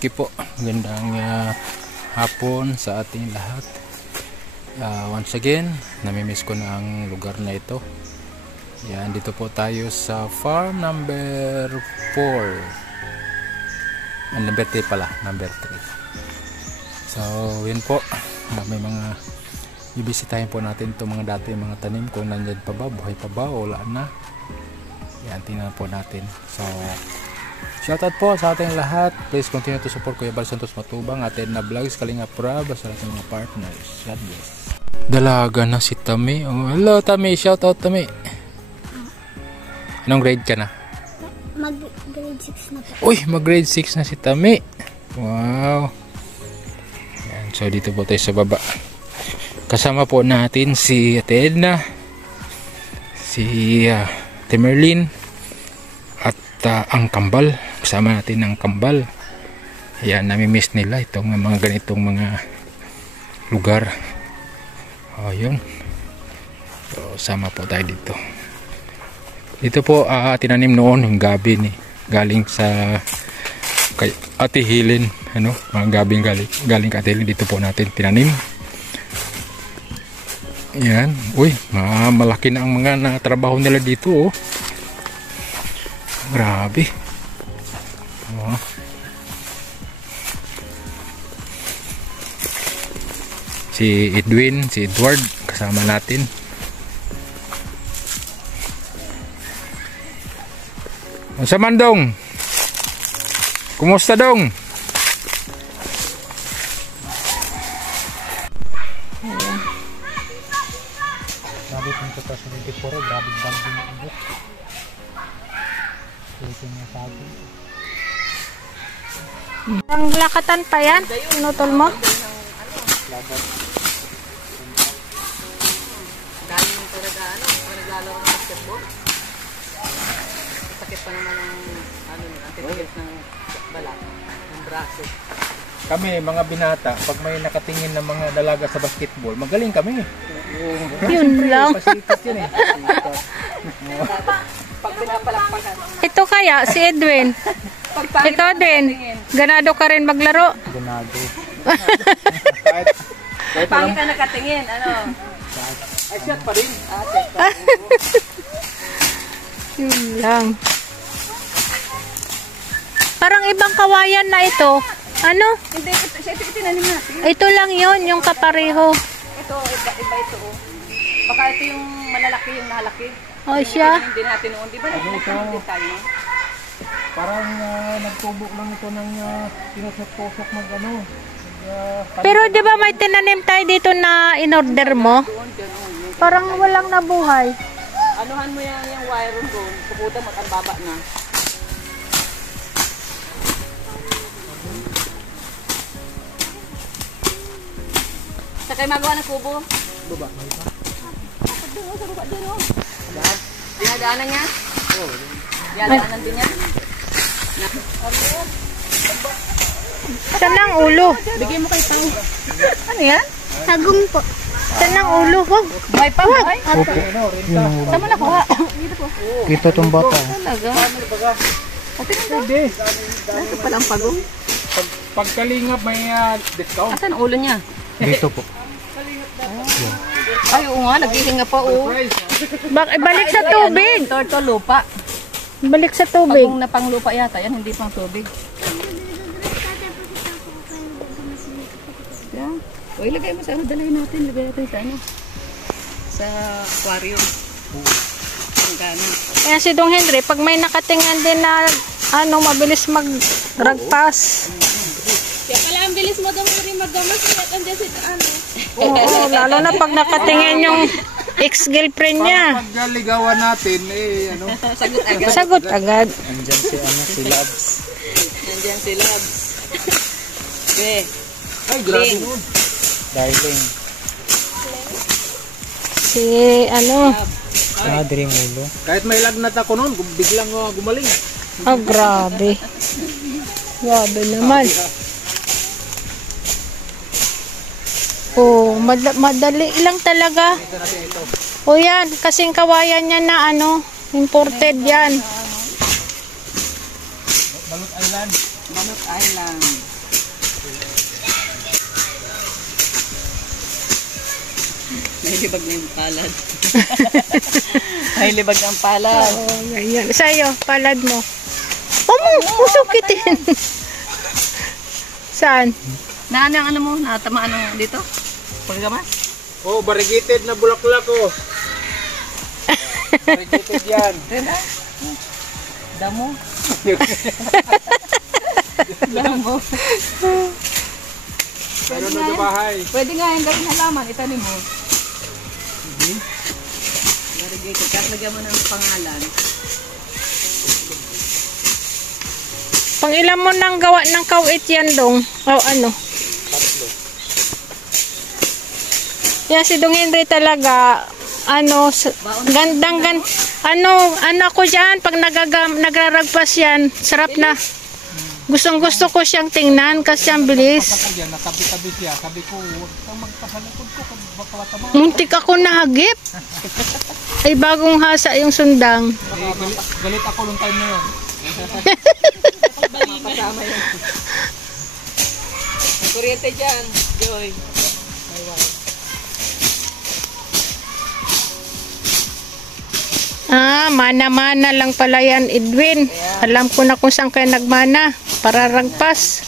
Okay po, magandang hapon sa ating lahat. Once again, namimiss ko na ang lugar na ito. Yan, dito po tayo sa farm number 4. Number 3 pala, number 3. So, yun po. May mga ibisitahin po natin itong mga dati mga tanim. Kung nandyan pa ba, buhay pa ba, o wala na. Yan, tingnan po natin. So, shoutout po sa ating lahat. Please continue to support Kuya Bal Santos Matubang, atin na vlogs, Kalinga Prab, sa ating mga partners. God bless. Dalaga na si Tami. Oh, hello Tami, shoutout Tami. Anong grade ka na? Mag-grade 6 na po. Uy, mag-grade 6 na si Tami. Wow. Yan, so dito po tayo sa baba. Kasama po natin si Ate Edna, si Timerlin, at ang kambal. Kasama natin ang kambal. Ayan, namimiss nila itong mga ganitong mga lugar. O, yun. So, sama po tayo dito. Dito po tinanim noon yung gabi ni galing sa kay Ate Helen, ano, mga gabing galing kay Ate Helen, dito po natin tinanim. Yan, uy, malaki na ang mga natrabaho nila dito, oh. Grabe. Oh. Si Edwin, si Edward, kasama natin. Sa Mandong, kumusta dong? Grabe kung ito sa Nitiporo, grabe bang binibok. Ang lakatan pa yan? Pinutol mo? Dahil yung naglalaro ng basketball. Sakit pa naman ang antitikip ng balat, ng braso. Kami, mga binata, pag may nakatingin ng mga dalaga sa basketball, magaling kami. Yun lang. Pasikat yun eh. Pag pinapalakpakan. Ito kaya, si Edwin. Ikaw din. Ganado ka rin maglaro. Ganado. Pangit ka nakatingin, ano? Ay, shot pa rin. Yun lang. Parang ibang kawayan na ito. Ano? Hindi, ito tinanim natin. Ito lang yun, yung kapareho. Ito, iba ito. Oh. Baka ito yung malalaki, yung nahalaki. O siya. Hindi natin noon. Di ba nagtinanim din tayo? Parang nagtubo lang ito ng pinasok-posok mag-ano. Pero di ba may tinanim tayo dito na in-order mo? Parang walang nabuhay. Anuhan mo yung wire room doon. Puputa mo at baba na. Sa kayo magawa ng kubo? Baba. Doon, sa baba doon. Dinadaanan niya? Oo. Dinadaanan din niya? Saan ang ulo? Bigyan mo kay Pao. Ano yan? Sagong po. Saan ang ulo ko? Buhay pa, buhay? Opo. Saan mo nakuha? Dito po. Kita itong bata. Talaga? Okay na ba? Ito pala ang pagong. Pagkalingap may discount. Asan ang ulo niya? Dito po. Ay, oo nga, naghihinga pa, oo. Balik sa tubig. Ito lupa. Balik sa tubig. Pagong na pang lupa yata, yan, hindi pang tubig. Yan. O, ilagay mo sa ano, dalhin natin. Ilagay natin sa ano. Sa aquarium. Ang gana. Kaya si Dong Henry, pag may nakatingin din na ano, mabilis mag-ragpas. Kaya pala ang bilis mo daw rin magdamas at andyan si ano. Oo, lalo na pag nakatingin yung ex-girlfriend niya. Pag ligawan natin, ano? Sagot agad. Sagot agad. Andyan si Labs. Nandiyan si Labs. Okay. Ay, grabe nun. Darling. Si ano. Kadring ulo. Kahit may lagnat ako nun, biglang gumaling. Oh, grabe. Grabe naman. Oh, madali lang talaga. O yan, kasing kawayan niya na ano, imported yan. Balot Island. Balot Island. Nahilibag na yung palad. Nahilibag na ang palad. Oo, ganyan. Sa'yo, palad mo. Usukitin. Saan? Ano mo? Natamaan ng dito? Paggamas? Oh, variegated na bulaklak oh. Variegated yan. Damo. Damo. Meron na sa bahay. Pwede nga yung gawin halaman. Itanim mo. Variegated. Kahit lagyan mo ng pangalan. Pang ilan mo nang gawa ng kawit yan dong? O ano? Yan si Dong Henry talaga, ano, ano ako dyan, pag nagraragpas yan, sarap na. Gustong gusto ko siyang tingnan kasi ang bilis. Natabi-tabi siya. Sabi ko, huwag kang magpasalikod ko. Baka matama. Muntik ako nahagip. Ay bagong hasa yung sundang. Galit ako nung time na yun. Mapasama yun. Ang kuryente dyan, Joy. Mana-mana lang pala yan, Edwin. Alam ko na kung saan kayo nagmana. Para ragpas.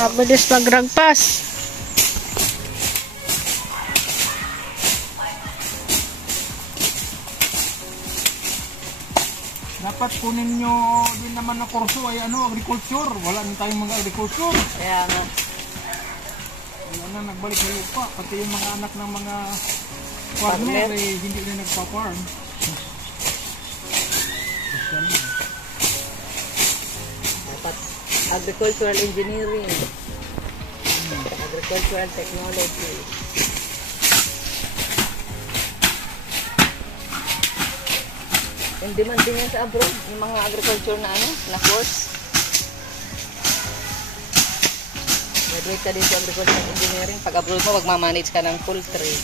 Mabilis magragpas. Dapat kunin nyo din naman na kurso ay agriculture. Wala na tayong mga agriculture. Kaya nga. Wala na nagbalik sa lupa. Pati yung mga anak ng mga farmer ay hindi na nagpa-farm. Dapat agricultural engineering. Agricultural technology. Yung demand din yan sa abroad, yung mga agriculture na na course. Graduate ka din sa agricultural engineering. Pag abroad mo, magmamanage ka ng poultry.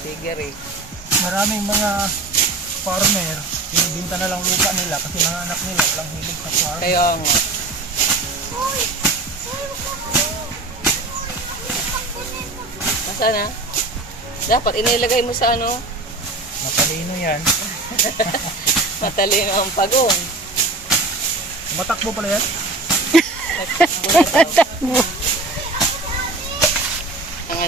Figure. Maraming mga farmer, binibinta na lang lupa nila kasi mga anak nila walang hilig sa farm. Kaya nga. Nasaan na? Dapat inilagay mo sa Matalino yan. matalino ang pagong. Matakbo pala yan? Ang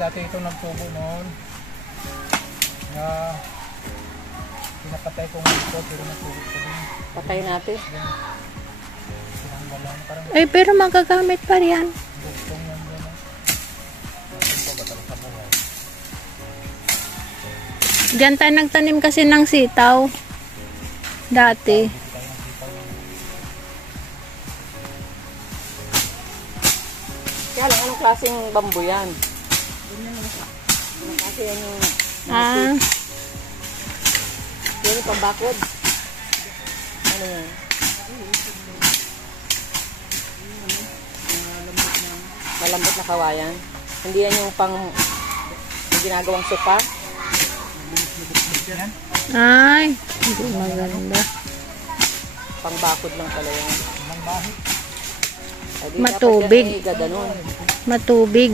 Dati ito nagtubo noon. Na pinapatay ko nga ito pero nagtubo ko din. patay natin. Sinanggalan parang Ay, pero magagamit pa yan. gustong yan yan. Ito ba talaga sa buhay? Diyan tayo nagtanim kasi ng sitaw. Dati. Kaya lang, anong klaseng bambu yan? Anong klase yan yung... Ah, Yan yung pambakod? Ano yan? Malambot na kawayan? Hindi yan yung yung ginagawang sopa? ay, hindi maganda. Pangbakod lang pala yan. Ay, di Matubig. dapat yan, gadanon. Matubig.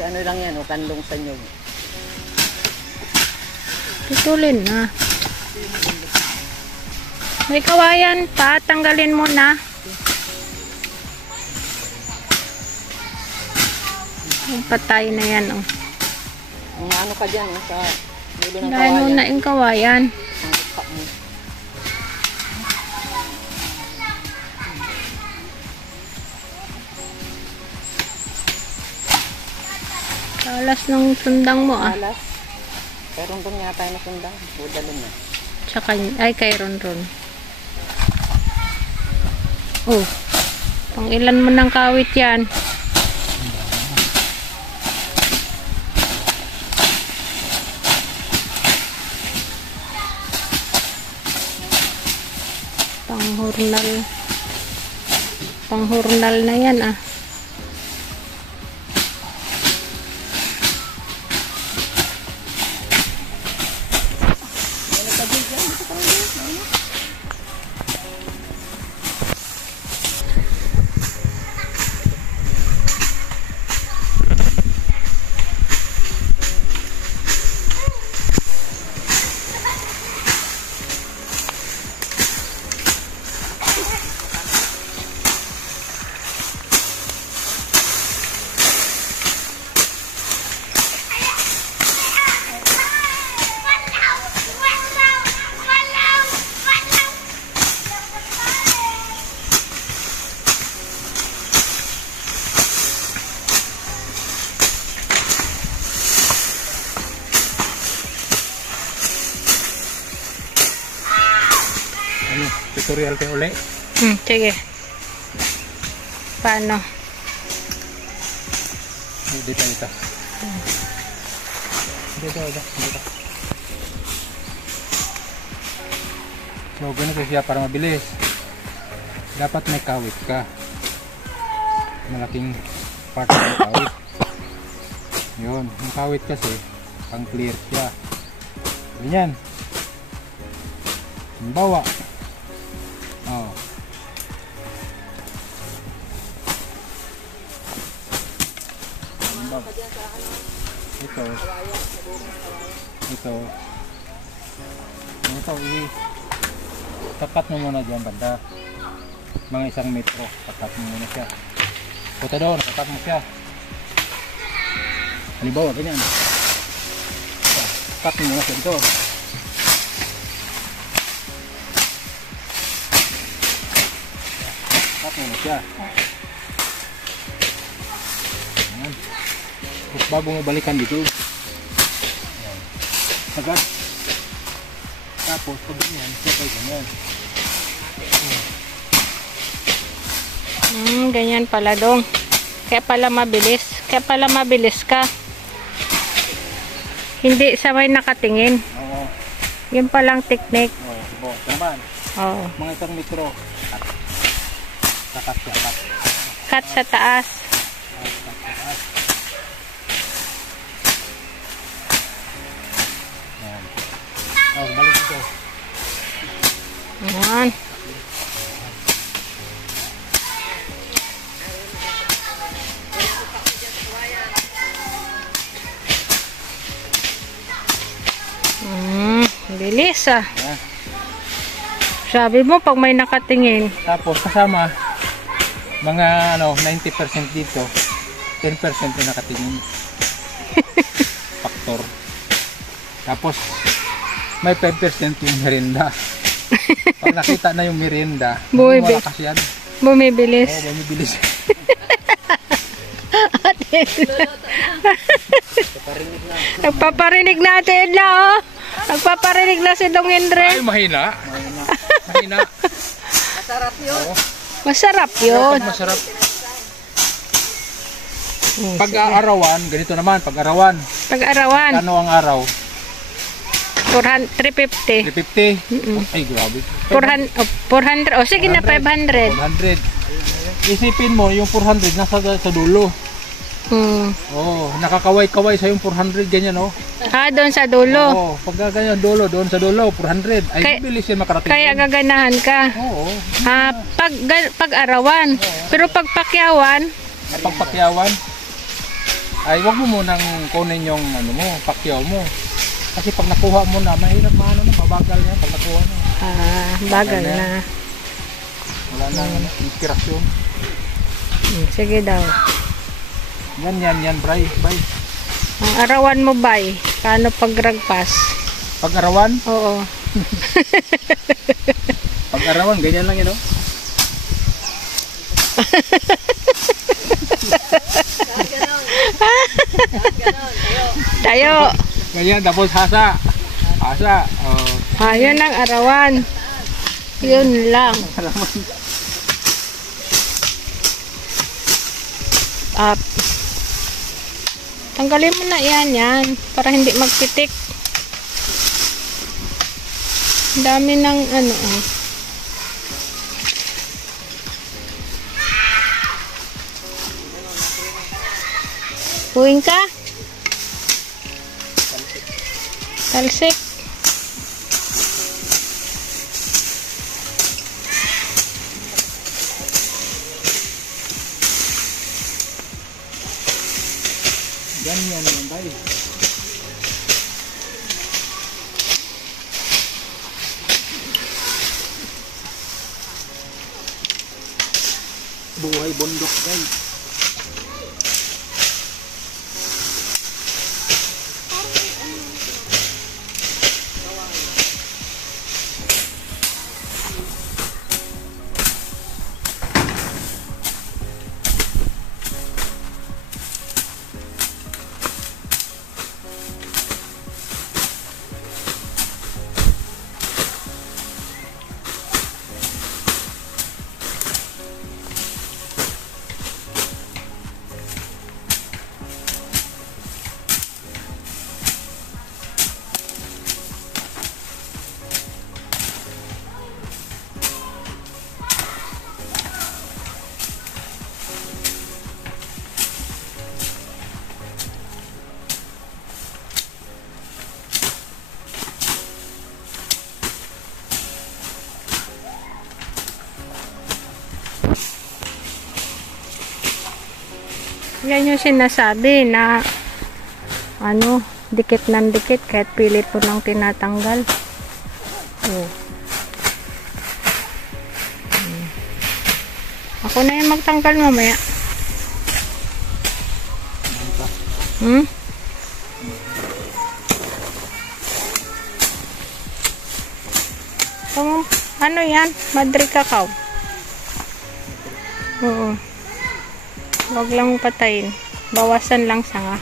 Kasi ano lang yan, kanlong sa nyog. Tutulin na. May kawayan pa, tanggalin mo na. Patay na yan, oh. Ang ano ka dyan, sa dulo ng Dahil mo kawayan. na yung kawayan. Ang ipa mo. Talas ng sundang mo, ah. Alas. Pero doon nga tayo nasundang. Budalon na. Tsaka, ay, kay Ron. Oh. Pang ilan mo ng kawit yan? Pang hurnal. Panghurnal na yan ah. Tutorial kayo uli. Sige. Paano? Dito. Dito. So, ganito siya para mabilis. Dapat may kawit ka. Malaking part ng kawit. Yun. Yung kawit kasi, pang clear siya. Ganyan. Bawa. Oh. Ito tapat mo muna dyan banda, mga 1 metro, tapat mo muna siya. Punta doon, tapat mo siya. Halimbawa ganyan, tapat mo muna siya dito. Tapat mo muna siya. Ayan. Tapos bago mo balikan dito, agad. Tapos pag ganyan, sabay ganyan. Ganyan pala dong. Kaya pala mabilis. Kaya pala mabilis ka. Hindi sabay nakatingin. Oo. Yun palang technique. Oo, naman. Oo. Mga 1 metro. Takat siya, cut. Cut sa taas. Ayan. Oh, balik ito. Ayan. Bilis ah. Ayan. Sabi mo pag may nakatingin. Tapos kasama mga 90% dito, 10% yung nakatingin. Factor. Tapos may 5% yung merienda. Pag nakita na yung merienda, malakas yan. Bumibilis. Oo, bumibilis. Nagpaparinig natin na oh. Nagpaparinig na si Dong Henry. Ay, mahina. Mahina. Masarap yun. Masarap yun. Masarap. Pag-arawan, ganito naman, pag-arawan. Pag-arawan. Ano ang araw? 350. 350? Ay, grabe. 400. O sige na 500. 400. Isipin mo, yung 400 nasa sa dulo. Oh, nakakaway-kaway sa yung 400 ganyan oh. Ah, doon sa dulo. Oo, pag ganyan dulo, doon sa dulo 400. Ay, bilis yan makarating. Kaya gaganahan ka. Oo. Ah, pag-arawan. Pero pag pakyawan, Kapag pakyawan, ay wag mo munang kunin yung ano mo, pakyaw mo. Kasi pag nakuha mo na, mahirap na mabagal yan pag nakuha mo. bagal na. Wala na inspirasyon. Sige daw. Yan, bray. Ang arawan mo bay, paano pagragpas? Pag-arawan? Oo. Pag-arawan, ganyan lang yun, no? Tayo. Ganyan, tapos hasa. Oh. Yun ang arawan. Yun lang. Up. Tanggalin mo na yan para hindi magpitik. Ang dami ng ano Puwing ka? Talsik. Ganyan naman tayo. Buhay bundok guys. Yan yung sinasabi na ano, dikit ng dikit kahit pilit po lang tinatanggal. Oh. Ako na yung magtanggal mamaya. Hmm? Ano yan? Madre cacao. Oo. Huwag lang patayin. Bawasan lang sanga.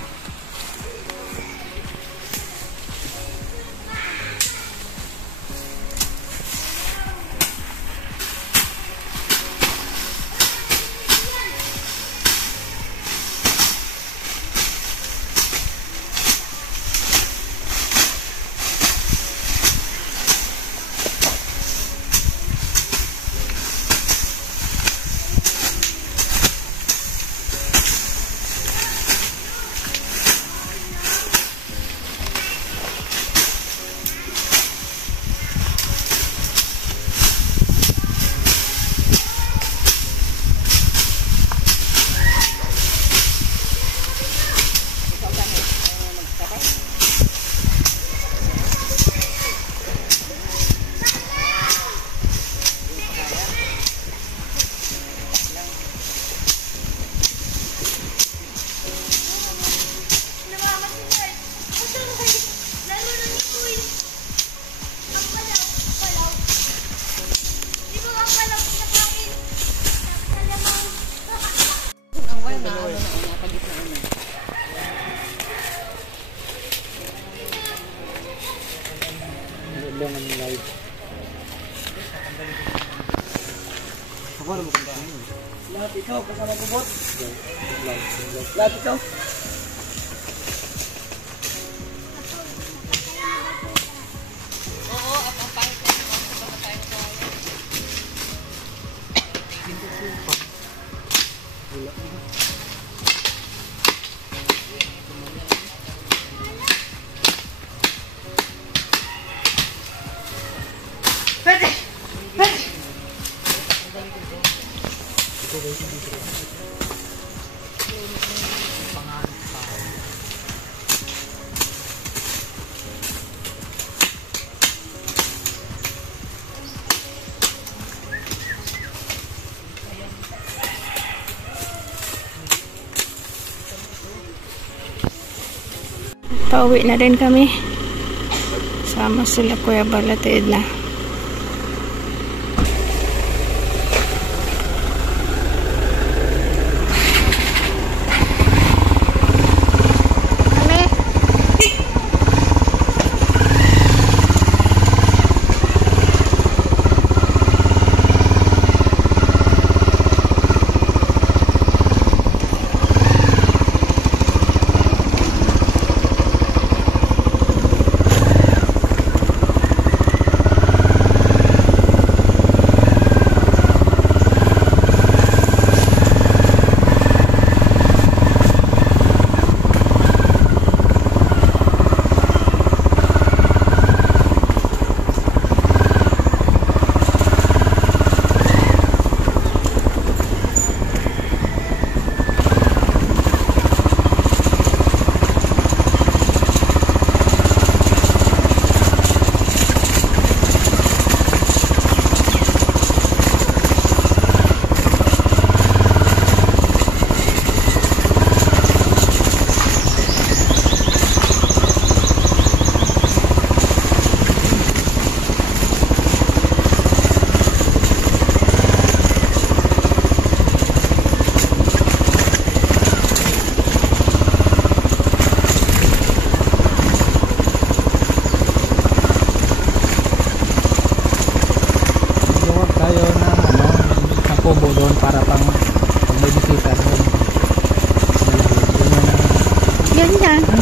Lahat ikaw, kasama ko bot. Lahat ikaw. Pauwi na rin kami. Sama sila Kuya Balatid na.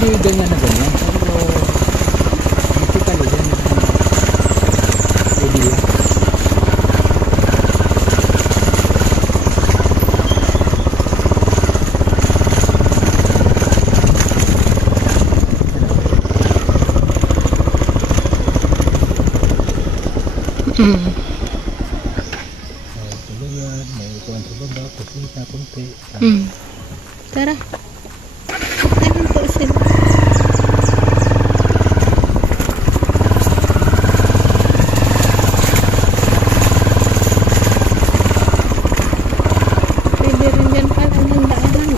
hindi ganyan na ganyan. Pero basically yan ang idea. Tuluyan, may ikuan sa baba, kusita, kunti. Tara. Ayun po sila. Pwede rin dyan pala ng daanan.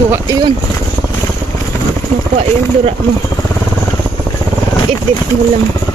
Kuha yun. Nakuha yung dura mo. Edit mo lang.